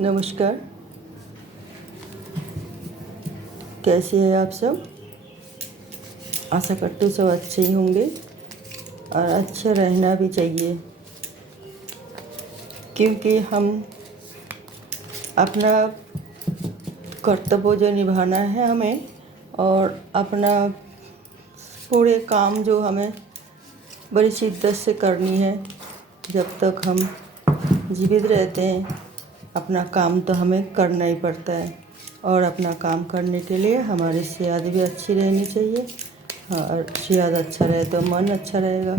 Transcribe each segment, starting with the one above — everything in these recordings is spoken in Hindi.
नमस्कार। कैसे हैं आप सब? आशा करते हो सब अच्छे ही होंगे और अच्छा रहना भी चाहिए, क्योंकि हम अपना कर्तव्य जो निभाना है हमें, और अपना पूरे काम जो हमें बड़ी शिद्दत से करनी है। जब तक हम जीवित रहते हैं अपना काम तो हमें करना ही पड़ता है, और अपना काम करने के लिए हमारी सेहत भी अच्छी रहनी चाहिए। हाँ, और सेहत अच्छा रहे तो मन अच्छा रहेगा,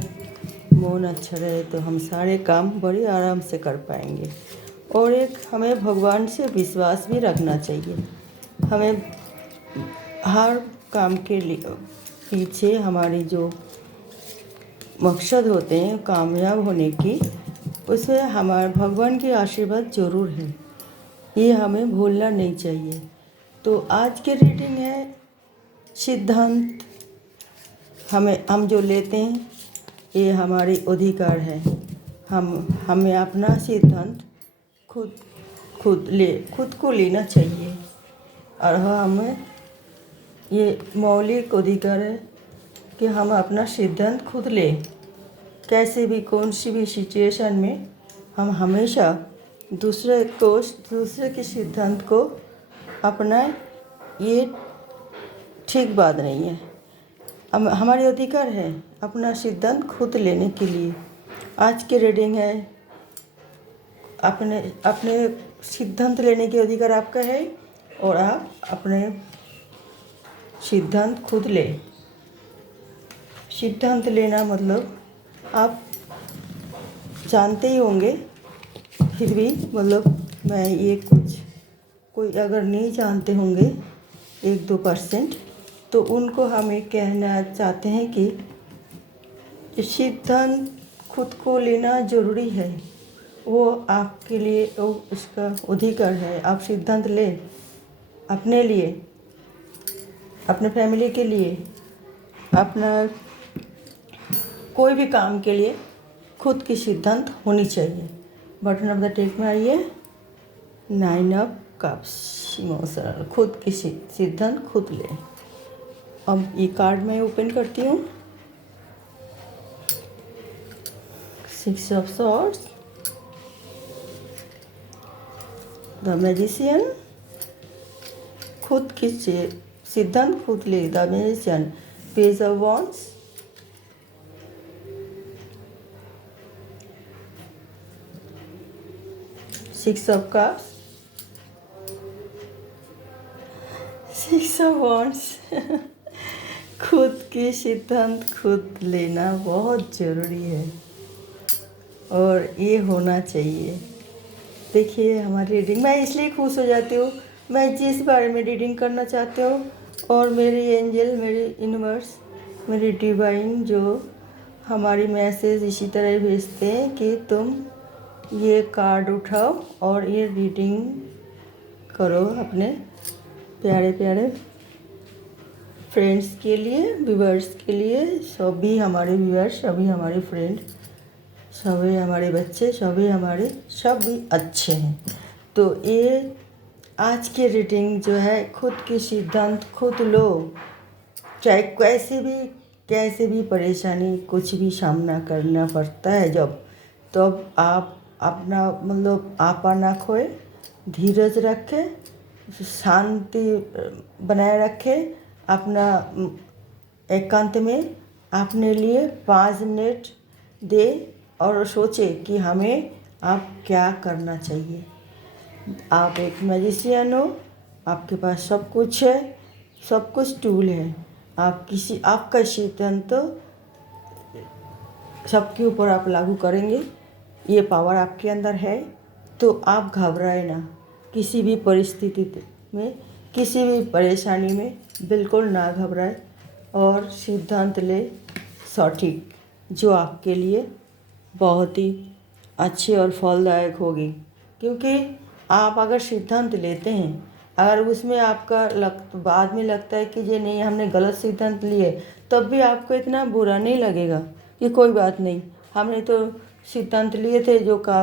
मन अच्छा रहे तो हम सारे काम बड़ी आराम से कर पाएंगे। और एक हमें भगवान से विश्वास भी रखना चाहिए। हमें हर काम के लिए पीछे हमारी जो मकसद होते हैं कामयाब होने की, उसमें हमारे भगवान की आशीर्वाद ज़रूर है, ये हमें भूलना नहीं चाहिए। तो आज की रीडिंग है सिद्धांत। हम जो लेते हैं ये हमारी अधिकार है। हमें अपना सिद्धांत खुद को लेना चाहिए, और हमें ये मौलिक अधिकार है कि हम अपना सिद्धांत खुद लें। कैसे भी कौन सी भी सिचुएशन में हम हमेशा दूसरे के सिद्धांत को अपनाएं, ये ठीक बात नहीं है। हमारे अधिकार है अपना सिद्धांत खुद लेने के लिए। आज की रीडिंग है अपने अपने सिद्धांत लेने के अधिकार आपका है, और आप अपने सिद्धांत खुद लें। सिद्धांत लेना मतलब आप जानते ही होंगे, फिर भी मतलब मैं ये कोई अगर नहीं जानते होंगे 1-2%, तो उनको हम ये कहना चाहते हैं कि सिद्धांत खुद को लेना ज़रूरी है। वो आपके लिए वो उसका अधिकार है। आप सिद्धांत लें अपने लिए, अपने फैमिली के लिए, अपना कोई भी काम के लिए खुद की सिद्धांत होनी चाहिए। बटन ऑफ द टेक में आइए, 9 ऑफ कप्स, इमोशनल। खुद की सिद्धांत खुद लें। अब ये कार्ड मैं ओपन करती हूँ। 6 ऑफ सॉर्ड्स, द मैजिशियन। खुद की सिद्धांत खुद ले, the magician. Page of wands, 6 of cups, 6 of wands. खुद की सिद्धांत खुद लेना बहुत ज़रूरी है, और ये होना चाहिए। देखिए हमारी रीडिंग, मैं इसलिए खुश हो जाती हूँ, मैं जिस बारे में रीडिंग करना चाहती हूँ, और मेरी एंजल, मेरी यूनिवर्स, मेरी डिवाइन जो हमारी मैसेज इसी तरह भेजते हैं कि तुम ये कार्ड उठाओ और ये रीडिंग करो अपने प्यारे प्यारे फ्रेंड्स के लिए, व्यूअर्स के लिए। सभी हमारे व्यूअर्स, सभी हमारे फ्रेंड, सभी हमारे बच्चे, सभी अच्छे हैं। तो ये आज की रीडिंग जो है, खुद की सिद्धांत खुद लो। चाहे कैसे भी परेशानी कुछ भी सामना करना पड़ता है जब, तब आप अपना मतलब आपा ना खोए, धीरज रखें, शांति बनाए रखें। अपना एकांत में अपने लिए 5 मिनट दे और सोचे कि हमें आप क्या करना चाहिए। आप एक मैजिशियन हो, आपके पास सब कुछ है, सब कुछ टूल है। आपका सिद्धांत सबके ऊपर आप लागू करेंगे, ये पावर आपके अंदर है। तो आप घबराए ना, किसी भी परिस्थिति में, किसी भी परेशानी में बिल्कुल ना घबराए, और सिद्धांत ले सटीक, जो आपके लिए बहुत ही अच्छी और फलदायक होगी। क्योंकि आप अगर सिद्धांत लेते हैं, अगर उसमें आपका बाद में लगता है कि ये नहीं हमने गलत सिद्धांत लिए, तब भी आपको इतना बुरा नहीं लगेगा कि कोई बात नहीं, हमने तो सिद्धांत लिए थे जो का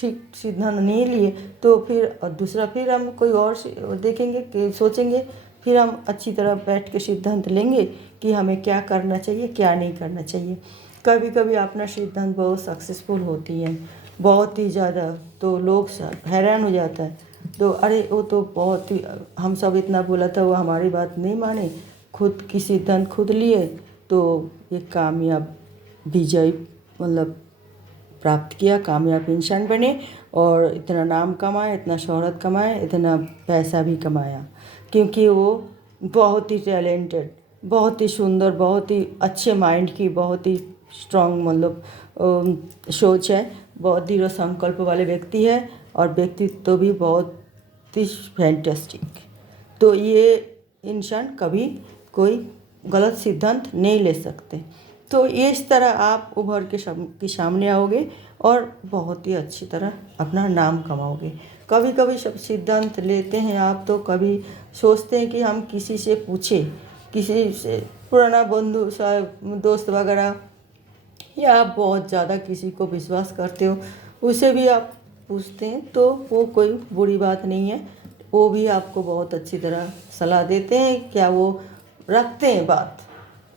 ठीक सिद्धांत नहीं लिए तो फिर दूसरा फिर हम कोई और देखेंगे कि सोचेंगे, फिर हम अच्छी तरह बैठ के सिद्धांत लेंगे कि हमें क्या करना चाहिए क्या नहीं करना चाहिए। कभी कभी अपना सिद्धांत बहुत सक्सेसफुल होती है, बहुत ही ज़्यादा, तो लोग हैरान हो जाता है। तो अरे वो तो बहुत ही, हम सब इतना बोला था वो हमारी बात नहीं माने, खुद की सिद्धांत खुद लिए तो ये कामयाब विजय मतलब प्राप्त किया, कामयाब इंसान बने और इतना नाम कमाए, इतना शोहरत कमाए, इतना पैसा भी कमाया, क्योंकि वो बहुत ही टैलेंटेड, बहुत ही सुंदर, बहुत ही अच्छे माइंड की, बहुत ही स्ट्रांग मतलब सोच है, बहुत दृढ़ संकल्प वाले व्यक्ति है और व्यक्तित्व तो भी बहुत ही फैंटेस्टिक। तो ये इंसान कभी कोई गलत सिद्धांत नहीं ले सकते। तो ये इस तरह आप उभर के सामने आओगे और बहुत ही अच्छी तरह अपना नाम कमाओगे। कभी कभी सब सिद्धांत लेते हैं आप तो कभी सोचते हैं कि हम किसी से पूछें, किसी से पुराना बंधु दोस्त वगैरह, या आप बहुत ज़्यादा किसी को विश्वास करते हो उसे भी आप पूछते हैं तो वो कोई बुरी बात नहीं है, वो भी आपको बहुत अच्छी तरह सलाह देते हैं। क्या वो रखते हैं बात,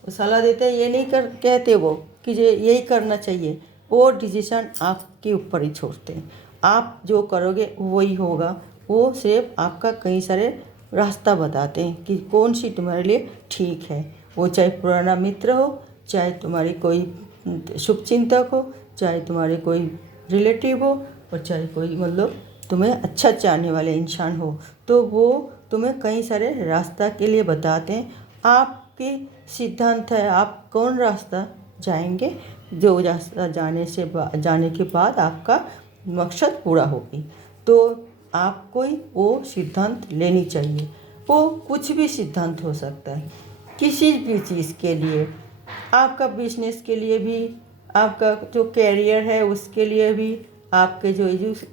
सलाह देते हैं, ये नहीं कहते वो कि ये यही करना चाहिए, वो डिसीजन आपके ऊपर ही छोड़ते हैं। आप जो करोगे वही होगा, वो सिर्फ आपका कई सारे रास्ता बताते हैं कि कौन सी तुम्हारे लिए ठीक है। वो चाहे पुराना मित्र हो, चाहे तुम्हारी कोई शुभचिंतक हो, चाहे तुम्हारे कोई रिलेटिव हो और चाहे कोई मतलब तुम्हें अच्छा चाहने वाले इंसान हो, तो वो तुम्हें कई सारे रास्ता के लिए बताते हैं। आपके सिद्धांत है आप कौन रास्ता जाएंगे, जो रास्ता जाने के बाद आपका मकसद पूरा होगी। तो आपको ही वो सिद्धांत लेनी चाहिए। वो कुछ भी सिद्धांत हो सकता है, किसी भी चीज़ के लिए, आपका बिजनेस के लिए भी, आपका जो कैरियर है उसके लिए भी, आपके जो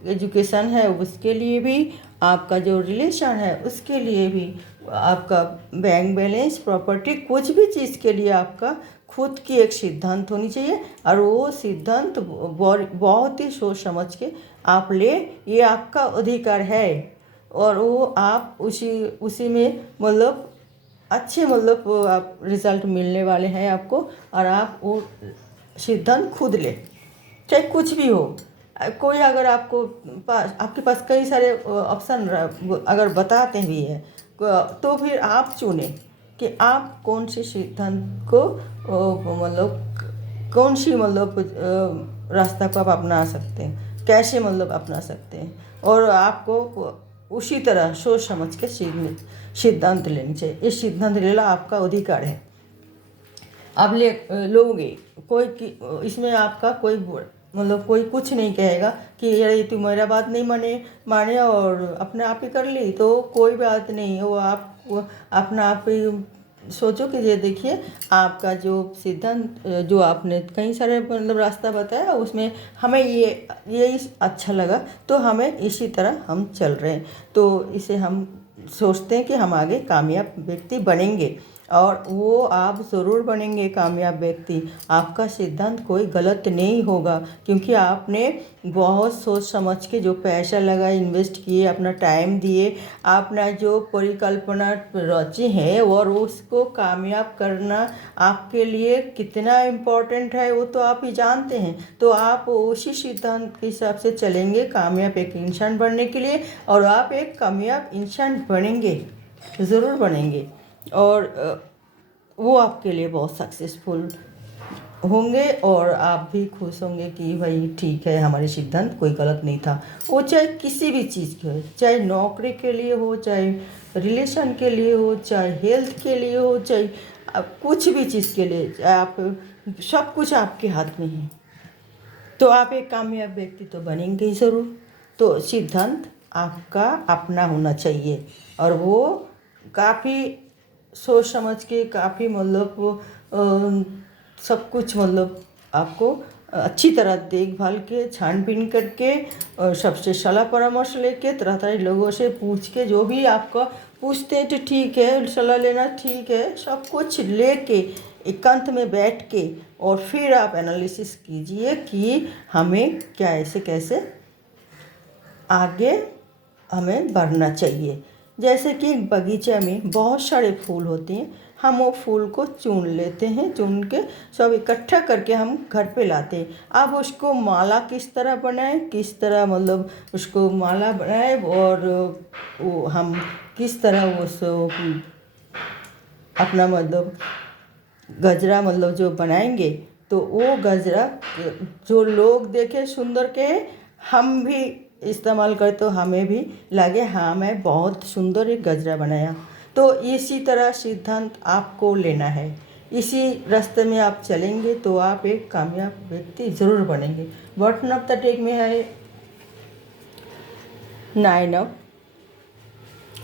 एजुकेशन है उसके लिए भी, आपका जो रिलेशन है उसके लिए भी, आपका बैंक बैलेंस, प्रॉपर्टी, कुछ भी चीज़ के लिए आपका खुद की एक सिद्धांत होनी चाहिए। और वो सिद्धांत बहुत ही सोच समझ के आप ले, ये आपका अधिकार है और वो आप उसी में मतलब अच्छे मतलब आप रिज़ल्ट मिलने वाले हैं आपको। और आप वो सिद्धांत खुद ले, चाहे कुछ भी हो। कोई अगर आपके पास कई सारे ऑप्शन अगर बताते भी हैं तो फिर आप चुने कि आप कौन सी सिद्धांत को मतलब कौन सी मतलब रास्ता को आप अपना सकते हैं, कैसे मतलब अपना सकते हैं। और आपको उसी तरह सोच समझ के सिद्धांत लेनी चाहिए। इस सिद्धांत लेना आपका अधिकार है, आप लोगे। इसमें आपका कोई मतलब कोई कुछ नहीं कहेगा कि यार तू मेरा बात नहीं माने और अपने आप ही कर ली, तो कोई बात नहीं। वो आप अपना आप ही सोचो कि ये देखिए आपका जो सिद्धांत जो आपने कई सारे मतलब रास्ता बताया उसमें हमें ये अच्छा लगा, तो हमें इसी तरह हम चल रहे हैं। तो इसे हम सोचते हैं कि हम आगे कामयाब व्यक्ति बनेंगे और वो आप ज़रूर बनेंगे कामयाब व्यक्ति। आपका सिद्धांत कोई गलत नहीं होगा, क्योंकि आपने बहुत सोच समझ के जो पैसा लगा, इन्वेस्ट किए, अपना टाइम दिए, अपना जो परिकल्पना रची है और उसको कामयाब करना आपके लिए कितना इम्पोर्टेंट है वो तो आप ही जानते हैं। तो आप उसी सिद्धांत के हिसाब से चलेंगे कामयाब एक इंसान बनने के लिए, और आप एक कामयाब इंसान बनेंगे, ज़रूर बनेंगे। और वो आपके लिए बहुत सक्सेसफुल होंगे और आप भी खुश होंगे कि भाई ठीक है हमारे सिद्धांत कोई गलत नहीं था। वो चाहे किसी भी चीज़ के हो, चाहे नौकरी के लिए हो, चाहे रिलेशन के लिए हो, चाहे हेल्थ के लिए हो, चाहे कुछ भी चीज़ के लिए, आप सब कुछ आपके हाथ में है। तो आप एक कामयाब व्यक्ति तो बनेंगे ही ज़रूर। तो सिद्धांत आपका अपना होना चाहिए और वो काफ़ी सोच समझ के, काफ़ी मतलब सब कुछ मतलब आपको अच्छी तरह देखभाल के, छानबीन करके और सबसे सलाह परामर्श लेके, तरह तरह लोगों से पूछ के, जो भी आपको पूछते हैं तो ठीक है, सलाह लेना ठीक है, सब कुछ लेके एकांत में बैठ के और फिर आप एनालिसिस कीजिए कि हमें क्या ऐसे कैसे आगे हमें बढ़ना चाहिए। जैसे कि बगीचे में बहुत सारे फूल होते हैं, हम वो फूल को चुन लेते हैं, चुन के सब इकट्ठा करके हम घर पे लाते हैं। अब उसको माला किस तरह बनाएं, किस तरह मतलब उसको माला बनाएं, और वो हम किस तरह वो अपना मतलब गजरा मतलब जो बनाएंगे, तो वो गजरा जो लोग देखे सुंदर के हम भी इस्तेमाल करें तो हमें भी लगे हाँ मैं बहुत सुंदर एक गजरा बनाया। तो इसी तरह सिद्धांत आपको लेना है, इसी रास्ते में आप चलेंगे तो आप एक कामयाब व्यक्ति ज़रूर बनेंगे। बॉटम ऑफ द डेक में है 9 ऑफ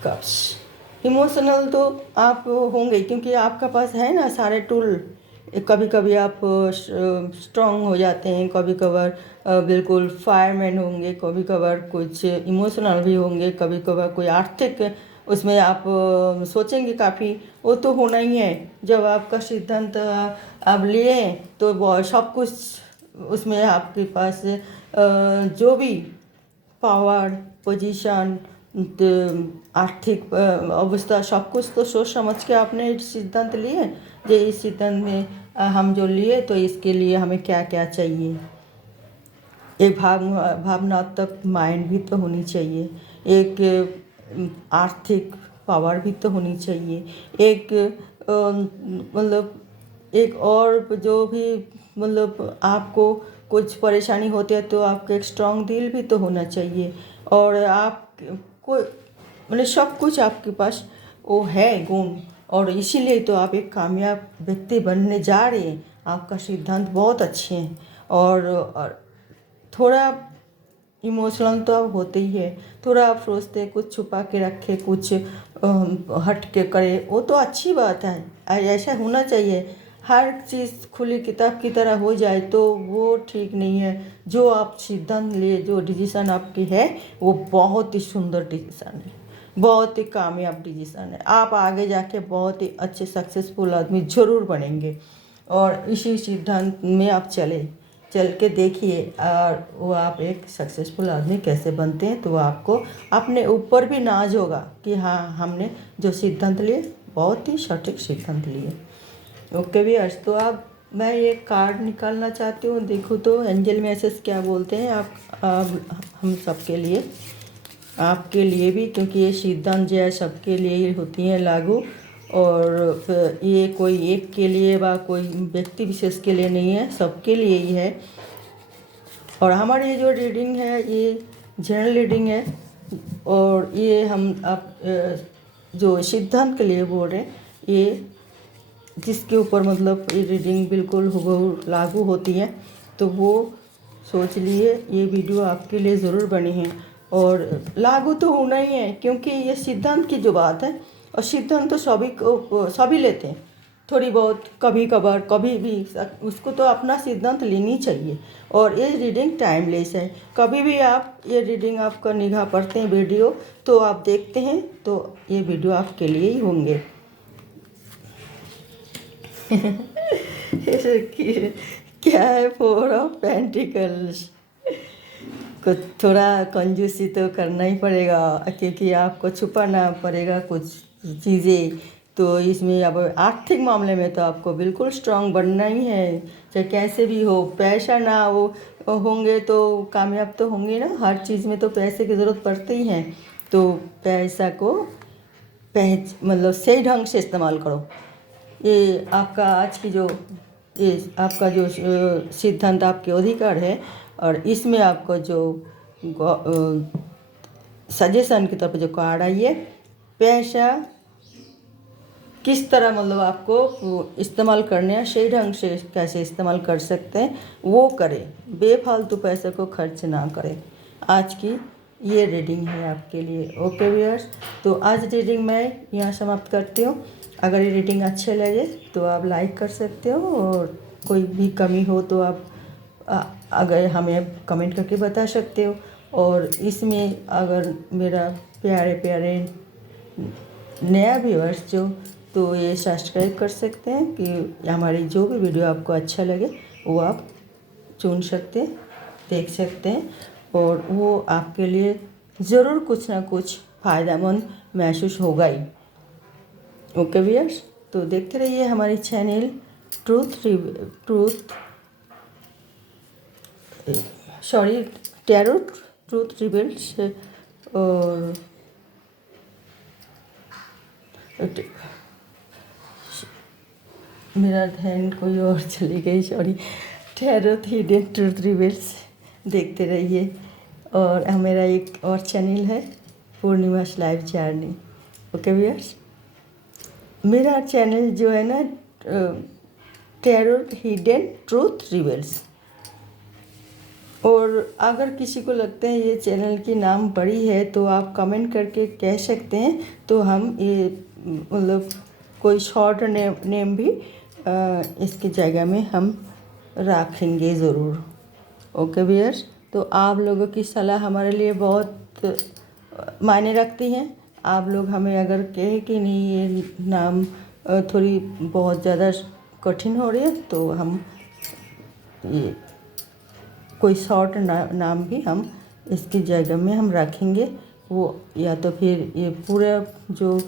कप्स। इमोशनल तो आप होंगे क्योंकि आपका पास है ना सारे टूल। कभी कभी आप स्ट्रांग हो जाते हैं, कभी कभार बिल्कुल फायरमैन होंगे, कभी कभार कुछ इमोशनल भी होंगे, कभी कभार कोई आर्थिक उसमें आप सोचेंगे काफ़ी। वो तो होना ही है। जब आपका सिद्धांत आप लिए तो सब कुछ उसमें आपके पास जो भी पावर, पोजीशन, आर्थिक अवस्था सब कुछ तो सोच समझ के आपने सिद्धांत लिए। जो इस सिद्धांत में हम जो लिए तो इसके लिए हमें क्या क्या चाहिए। एक भावनात्मक माइंड भी तो होनी चाहिए, एक आर्थिक पावर भी तो होनी चाहिए, एक मतलब एक और जो भी मतलब आपको कुछ परेशानी होती है तो आपका एक स्ट्रांग दिल भी तो होना चाहिए। और आप को मतलब सब कुछ आपके पास वो है गुण, और इसीलिए तो आप एक कामयाब व्यक्ति बनने जा रहे हैं। आपका सिद्धांत बहुत अच्छे हैं। और थोड़ा इमोशनल तो अब होते ही है, थोड़ा आप सोचते हैं कुछ छुपा के रखे, कुछ हट के करे, वो तो अच्छी बात है, ऐसा होना चाहिए। हर चीज़ खुली किताब की तरह हो जाए तो वो ठीक नहीं है। जो आप सिद्धांत लिए, जो डिसीज़न आपकी है वो बहुत ही सुंदर डिसीज़न है, बहुत ही कामयाब डिसीज़न है। आप आगे जाके बहुत ही अच्छे सक्सेसफुल आदमी ज़रूर बनेंगे। और इसी सिद्धांत में आप चल के देखिए, और वो आप एक सक्सेसफुल आदमी कैसे बनते हैं। तो आपको अपने ऊपर भी नाज होगा कि हाँ हमने जो सिद्धांत लिए बहुत ही सटीक सिद्धांत लिए। ओके भी अर्ज तो आप मैं ये कार्ड निकालना चाहती हूँ, देखो तो एंजल मैसेज क्या बोलते हैं आप हम सबके लिए, आपके लिए भी, क्योंकि ये सिद्धांत जो है सबके लिए ही होती हैं लागू। और फिर ये कोई एक के लिए व कोई व्यक्ति विशेष के लिए नहीं है, सबके लिए ही है। और हमारी ये जो रीडिंग है ये जनरल रीडिंग है, और ये हम आप जो सिद्धांत के लिए बोल रहे हैं, ये जिसके ऊपर मतलब ये रीडिंग बिल्कुल हूबहू लागू होती है, तो वो सोच लिए ये वीडियो आपके लिए ज़रूर बनी है। और लागू तो होना ही है क्योंकि ये सिद्धांत की जो बात है, और सिद्धांत तो सभी लेते हैं थोड़ी बहुत, कभी कभार कभी भी, उसको तो अपना सिद्धांत लेनी चाहिए। और ये रीडिंग टाइमलेस है, कभी भी आप ये रीडिंग आपका निगाह पड़ते हैं वीडियो तो आप देखते हैं तो ये वीडियो आपके लिए ही होंगे। क्या है 4 ऑफ पेंटिकल्स। कुछ थोड़ा कंजूसी तो करना ही पड़ेगा क्योंकि आपको छुपाना पड़ेगा कुछ चीज़ें। तो इसमें अब आर्थिक मामले में तो आपको बिल्कुल स्ट्रांग बनना ही है, चाहे कैसे भी हो। पैसा ना हो होंगे तो कामयाब तो होंगे ना, हर चीज़ में तो पैसे की ज़रूरत पड़ती ही है। तो पैसा को मतलब सही ढंग से इस्तेमाल करो। ये आपका आज की जो ये आपका जो सिद्धांत आपके अधिकार है, और इसमें आपको जो सजेशन की तरफ जो कार्ड आई है, पैसा किस तरह मतलब आपको इस्तेमाल करने हैं, सही ढंग से कैसे इस्तेमाल कर सकते हैं वो करें, बेफालतू पैसे को खर्च ना करें। आज की ये रीडिंग है आपके लिए। ओके व्यूअर्स, तो आज रीडिंग मैं यहाँ समाप्त करती हूँ। अगर ये रीडिंग अच्छे लगे तो आप लाइक कर सकते हो, और कोई भी कमी हो तो आप अगर हमें कमेंट करके बता सकते हो। और इसमें अगर मेरा प्यारे प्यारे नया व्यूअर्स जो, तो ये सब्सक्राइब कर सकते हैं कि हमारी जो भी वीडियो आपको अच्छा लगे वो आप चुन सकते हैं, देख सकते हैं, और वो आपके लिए ज़रूर कुछ ना कुछ फ़ायदेमंद महसूस होगा ही। ओके व्यूअर्स, तो देखते रहिए हमारी चैनल टैरो ट्रूथ रिवेल्स। और मेरा ध्यान कोई और चली गई, sorry. Tarot hidden truth reveals देखते रहिए। और मेरा एक और चैनल है पूर्णिमास लाइव जर्नी। ओके व्यूअर्स, मेरा चैनल जो है ना टैरो हिडन ट्रूथ रिवेल्स। और अगर किसी को लगता है ये चैनल की नाम बड़ी है तो आप कमेंट करके कह सकते हैं, तो हम ये मतलब कोई शॉर्ट नेम भी इसकी जगह में हम रखेंगे ज़रूर। ओके व्यूअर्स, तो आप लोगों की सलाह हमारे लिए बहुत मायने रखती हैं। आप लोग हमें अगर कहे कि नहीं ये नाम थोड़ी बहुत ज़्यादा कठिन हो रही है, तो हम ये कोई शॉर्ट नाम भी हम इसकी जगह में हम रखेंगे। वो या तो फिर ये पूरा जो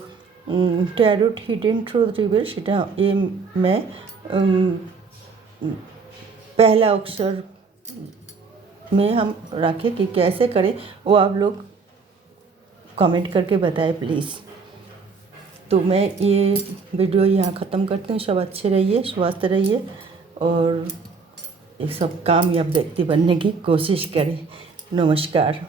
टैरो हिडन ट्रूथ रिवेल সেটা ये मैं पहला अक्षर में हम रखें कि कैसे करें, वो आप लोग कमेंट करके बताएं प्लीज़। तो मैं ये वीडियो यहाँ ख़त्म करती हूँ। सब अच्छे रहिए, स्वस्थ रहिए और एक सब कामयाब व्यक्ति बनने की कोशिश करें। नमस्कार।